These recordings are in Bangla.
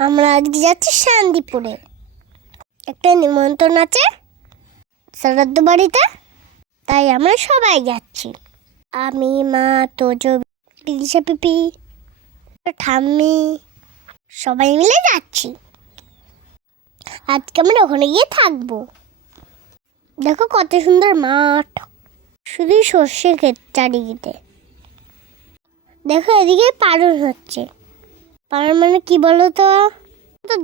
আমরা আজকে যাচ্ছি শান্তিপুরে, একটা নিমন্ত্রণ আছে শ্রাদ্ধ বাড়িতে, তাই আমরা সবাই যাচ্ছি। আমি, মা, তোজো, বিদিশা পিপি, ঠাম্মি সবাই মিলে যাচ্ছি। আজকে আমরা ওখানে গিয়ে থাকবো। দেখো কত সুন্দর মাঠ, শুধুই সর্ষে ক্ষেত চারিদিকে। দেখো এদিকে পালন হচ্ছে। পালন মানে কি বলো তো?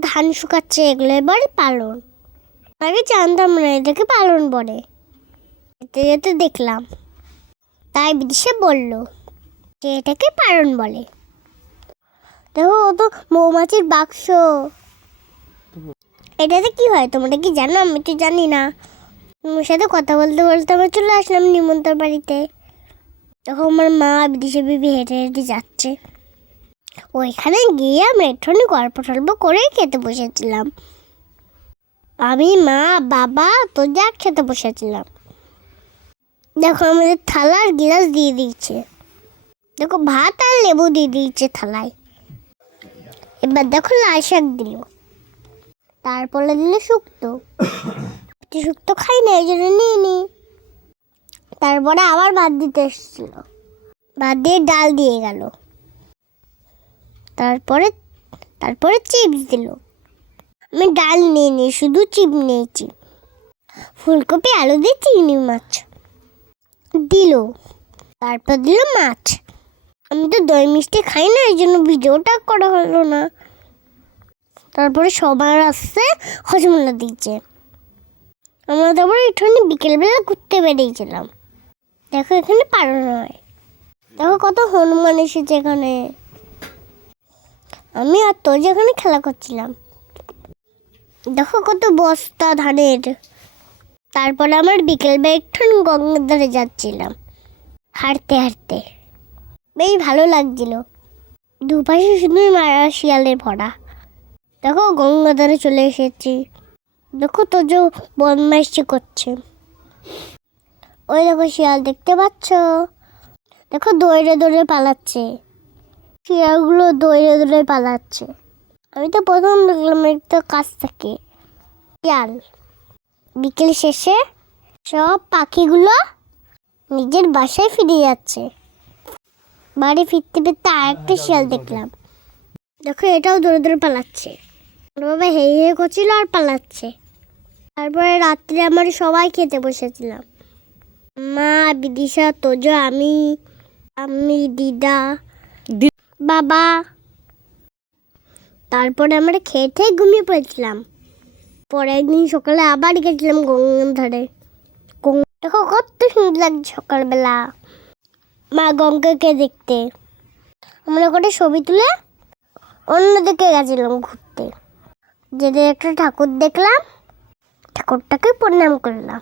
ধান শুকাচ্ছে, এগুলো এবার পালন। আগে জানতাম না এটাকে পালন বলে, যেতে যেতে দেখলাম, তাই বিদিশা বলল যে এটাকে পালন বলে। দেখো ও তো মৌমাছির বাক্স। এটাতে কি হয় তোমরা কি জানো? আমি তো জানি না। তোমার সাথে কথা বলতে বলতে আমরা চলে আসলাম নিমন্ত্রণ বাড়িতে। তখন আমার মা বিদিশা বিবি হেঁটে হেঁটে যাচ্ছে। ওইখানে গিয়ে আমরা একটুখানি গল্প টল্প করে খেতে বসেছিলাম। আমি, মা, বাবা তো যা খেতে বসেছিলাম। দেখো আমাদের থালার গিলাস দিয়ে দিয়েছে। দেখো ভাত আর লেবু দিয়ে দিয়েছে থালায়। এবার দেখো লাল শাক দিল, তারপরে দিল শুক্তো। শুক্তো খাই না, এই জন্য নিয়ে নি। তারপরে আবার ভাত দিতে এসেছিল, ভাত দিয়ে ডাল দিয়ে গেল। তারপরে তারপরে চিপস দিল। আমি ডাল নিয়ে নি, শুধু চিপ নিয়েছি। ফুলকপি আলু দিয়ে চিংড়ি মাছ দিল। তারপর দিল মাছ। আমি তো দই মিষ্টি খাই না, এই জন্য ভিডিওটা করা হলো না। তারপরে সবার আসছে হজমোলা দিয়েছে। আমরা তারপর একটুখানি বিকেলবেলা ঘুরতে বেরিয়েছিলাম। দেখো এখানে পালন হয়। দেখো কত হনুমান এসেছে এখানে। আমি আর তো যেখানে খেলা করছিলাম। দেখো কত বস্তা ধানের। তারপরে আমার বিকেলবেলা একটুখানি গঙ্গার ধারে যাচ্ছিলাম হাঁটতে হাঁটতে। বেশ ভালো লাগছিল। দুপাশে শুধু মারা শিয়ালের ভরা। দেখো গঙ্গা ধারে চলে এসেছি। দেখো তো যে বদমাইশি করছে। ওই দেখো শিয়াল, দেখতে পাচ্ছ? দেখো দৌড়ে দৌড়ে পালাচ্ছে। শিয়ালগুলো দৌড়ে দৌড়ে পালাচ্ছে। আমি তো প্রথম দেখলাম একটা কাছ থেকে শিয়াল। বিকেল শেষে সব পাখিগুলো নিজের বাসায় ফিরে যাচ্ছে। বাড়ি ফিরতে ফিরতে আরেকটা শিয়াল দেখলাম। দেখো এটাও দৌড়ে দৌড়ে পালাচ্ছে। বাবা হেই হেই করছিল আর পালাচ্ছে। তারপরে রাত্রে আমরা সবাই খেতে বসেছিলাম। মা, বিদিশা, তোজো, আমি, দিদা, বাবা। তারপরে আমরা খেয়ে ঘুমিয়ে পড়েছিলাম। পরে একদিন সকালে আবার গেছিলাম গঙ্গার ধারে। দেখো কত সুন্দর লাগছে সকালবেলা মা গঙ্গাকে দেখতে। আমরা একটা ছবি তুলে অন্যদিকে গেছিলাম ঘুরতে। যেতে একটা ঠাকুর দেখলাম, ঠাকুরটাকে প্রণাম করলাম।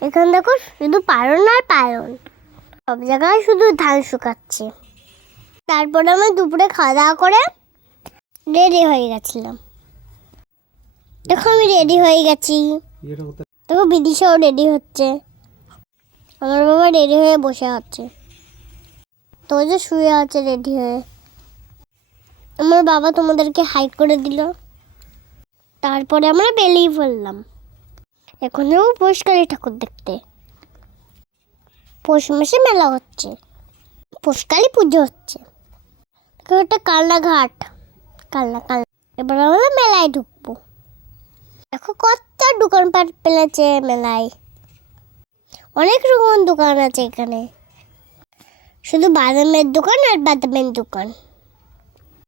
এখানে দেখো শুধু পালন আর পালন, সব জায়গায় শুধু ধান শুকাচ্ছে। তারপরে আমি দুপুরে খাওয়া দাওয়া করে রেডি হয়ে গেছিলাম। দেখো আমি রেডি হয়ে গেছি। দেখো বিদিশাও রেডি হচ্ছে। আমার বাবা রেডি হয়ে বসে আছে। তো যে শুয়ে আছে রেডি হয়ে। আমার বাবা তোমাদেরকে হাই করে দিল। তারপরে আমরা বেরিয়ে পড়লাম। এখন যাবো পৌষকালী ঠাকুর দেখতে। পৌষ মাসে মেলা হচ্ছে, পৌষকালী পুজো হচ্ছে। একটা কালনাঘাট, কালনা। এবার আমরা মেলায় ঢুকবো। দেখো কত দোকানপাট পেলেছে মেলায়। অনেক রকম দোকান আছে এখানে, শুধু বাদামের দোকান আর বাদামের দোকান।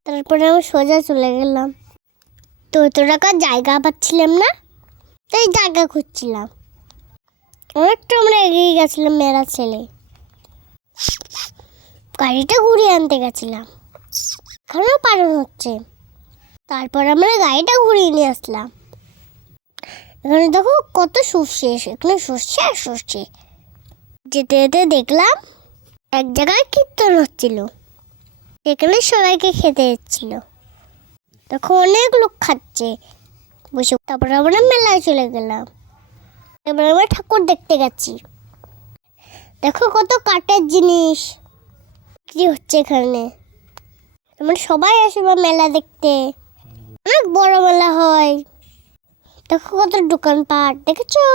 তারপরে আমি সোজা চলে গেলাম। তো টাকার জায়গা পাচ্ছিলাম না, তাই জায়গা খুঁজছিলাম। অনেকটা আমরা এগিয়ে গেছিলাম মেলা ছেলে। গাড়িটা ঘুরিয়ে আনতে গেছিলাম, এখানেও পালন হচ্ছে। তারপর আমরা গাড়িটা ঘুরিয়ে নিয়ে আসলাম। এখানে দেখো কত সর্ষে, এখানে সর্ষে আর সর্ষে। যেতে যেতে দেখলাম এক জায়গায় কীর্তন হচ্ছিল, এখানে সবাইকে খেতে এসেছিল। দেখো অনেক লোক খাচ্ছে বসে। তারপরে আমরা মেলায় চলে গেলাম। এবার আমরা ঠাকুর দেখতে গেছি। দেখো কত কাঠের জিনিস বিক্রি হচ্ছে এখানে। মানে সবাই আসে বা মেলা দেখতে, অনেক বড় মেলা হয়। দেখো কত দোকানপাট, দেখেছো?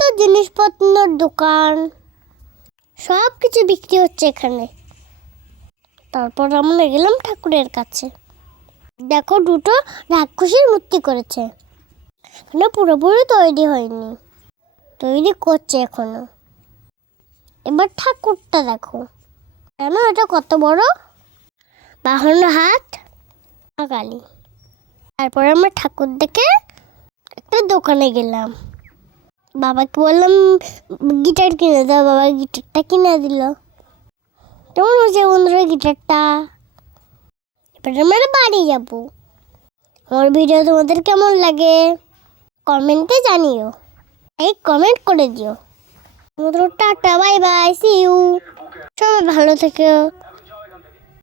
কত জিনিসপত্রের দোকান, সব কিছু বিক্রি হচ্ছে এখানে। তারপর আমরা গেলাম ঠাকুরের কাছে। দেখো দুটো রাক্ষসীর মূর্তি করেছে, এখনো পুরোপুরি তৈরি হয়নি, তৈরি করছে এখনো। এবার ঠাকুরটা দেখো, কেন এটা কত বড়, বাহান্ন হাত, কালী। তারপরে আমরা ঠাকুর দেখে একটা দোকানে গেলাম, বাবাকে বললাম গিটার কিনে দাও, বাবা গিটারটা কিনে দিল। কেমন হয়েছে বন্ধুরা গিটারটা? এবার আমরা বাড়ি যাবো। আমার ভিডিও তোমাদের কেমন লাগে কমেন্টে জানিও, এই কমেন্ট করে দিও। টাটা, বাই বাই, সি ইউ। সবাই ভালো থেকো।